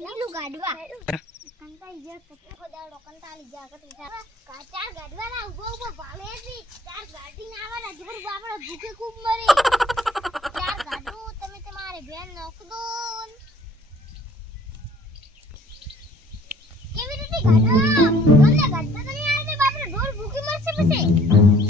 લીલું ગાડવા. કંટાળી જા કતો દાડો કંટાળી જા ચાર ગાડવાના ઊભો ઊભો ભાવે છે ચાર ગાડી ના આવવાના જબર બાપડા ભૂખે ખૂબ મરે ચાર ગાડો તમે તમારે બેન નોખ કેવી રીતે ગાડવા? ગાડતા તો નહીં આવે, બાપરે ઢોર ભૂખી મરશે પછી.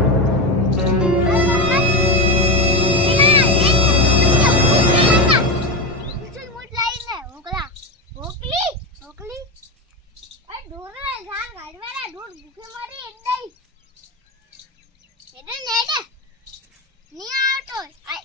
ઘરની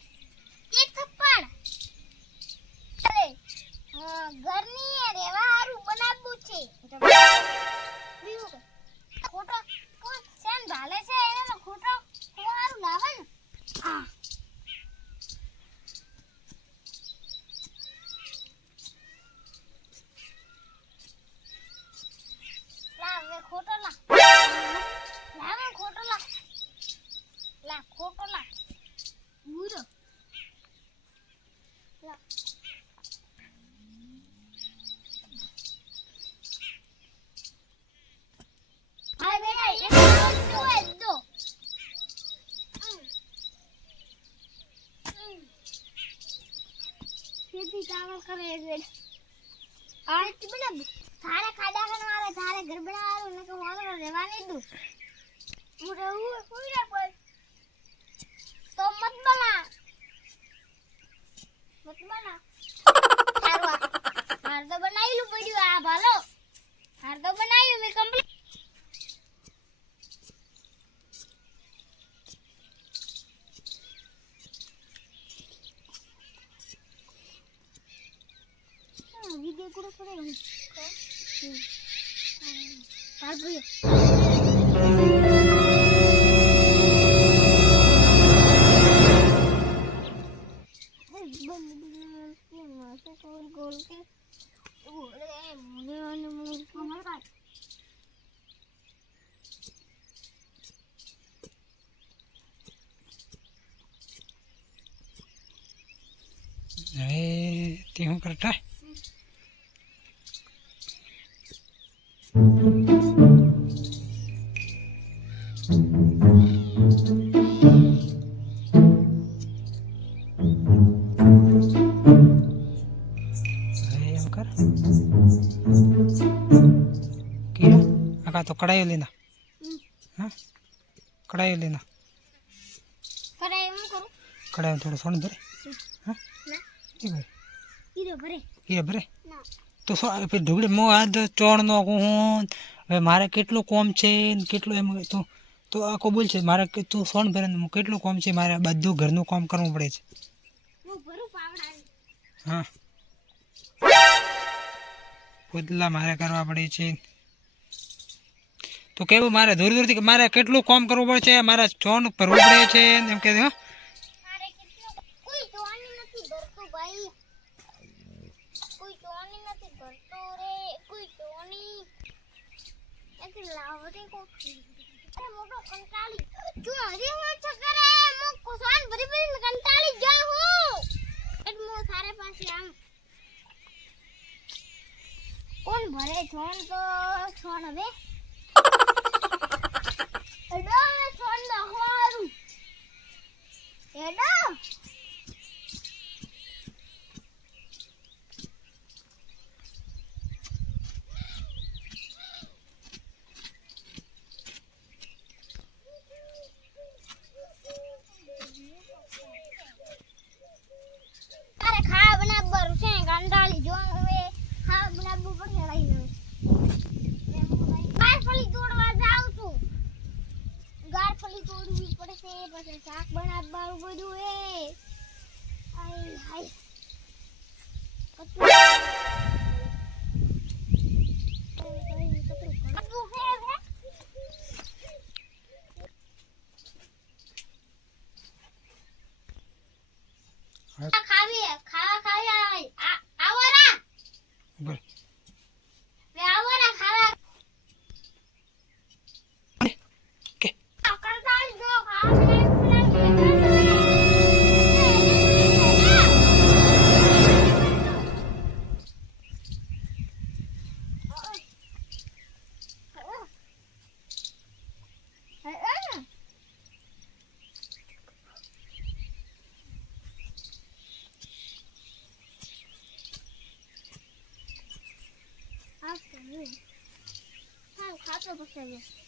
ખેતી ચાવલ કરે છે. આ ખેતી બનાવ ખાડા ખાનો આવે તારે ઘર બનાવવાનું ને કે મારો રહેવાની દઉં હું રહું કોઈ ના પર? તો મત બના. મત બના. સારું. હાર તો બનાવેલું પડ્યું આ, ભાલો. હાર તો બનાવ્યું, મેં કમ્પ્લીટ હવે તે શું કરતા? લેના કરે એમ કરું કડાઈઓ થોડું સોણ ભરે હા ના એ ભરે તો સો પછી ઢુકડી મો આ ચોણ નો હું હવે મારે કેટલું કોમ છે કેટલું એમ તો તો આખો બોલ છે મારે તું સોણ ભરે ને કેટલું કોમ છે મારે બધું ઘરનું કામ કરવું પડે છે હું પોતલા મારે કરવા પડે છે. તો કેવું મારે દૂર દૂરથી મારે કેટલું કામ કરવું પડે છે? મારે ચોણ ભરવું પડે છે એમ કે જો હરી હું છે મો કોસાન ભરી ભરી કંટાળી જા હું એટલે મો સારે પાસે આમ છોન તો છોન હવે એડો છોન નાખવાનું એડો તારે ખાવા બનાવવાનું છે કંટાળી જોવાનું હવે ખાવા બનાવવું પડશે લઈને ગારફળી તોડવા જાઉં છું ગારફળી તોડવી પડશે પછી શાક બનાવવાનું બધું એ આઈ ખાઈ કચરું કચરું હે હે હા. ખાવી ખાવા ખાવી આવે. આ આવો રા બોલ રે આવો રા ખાવા કે આ કરતા જ જો ખાવા ખાતો પછી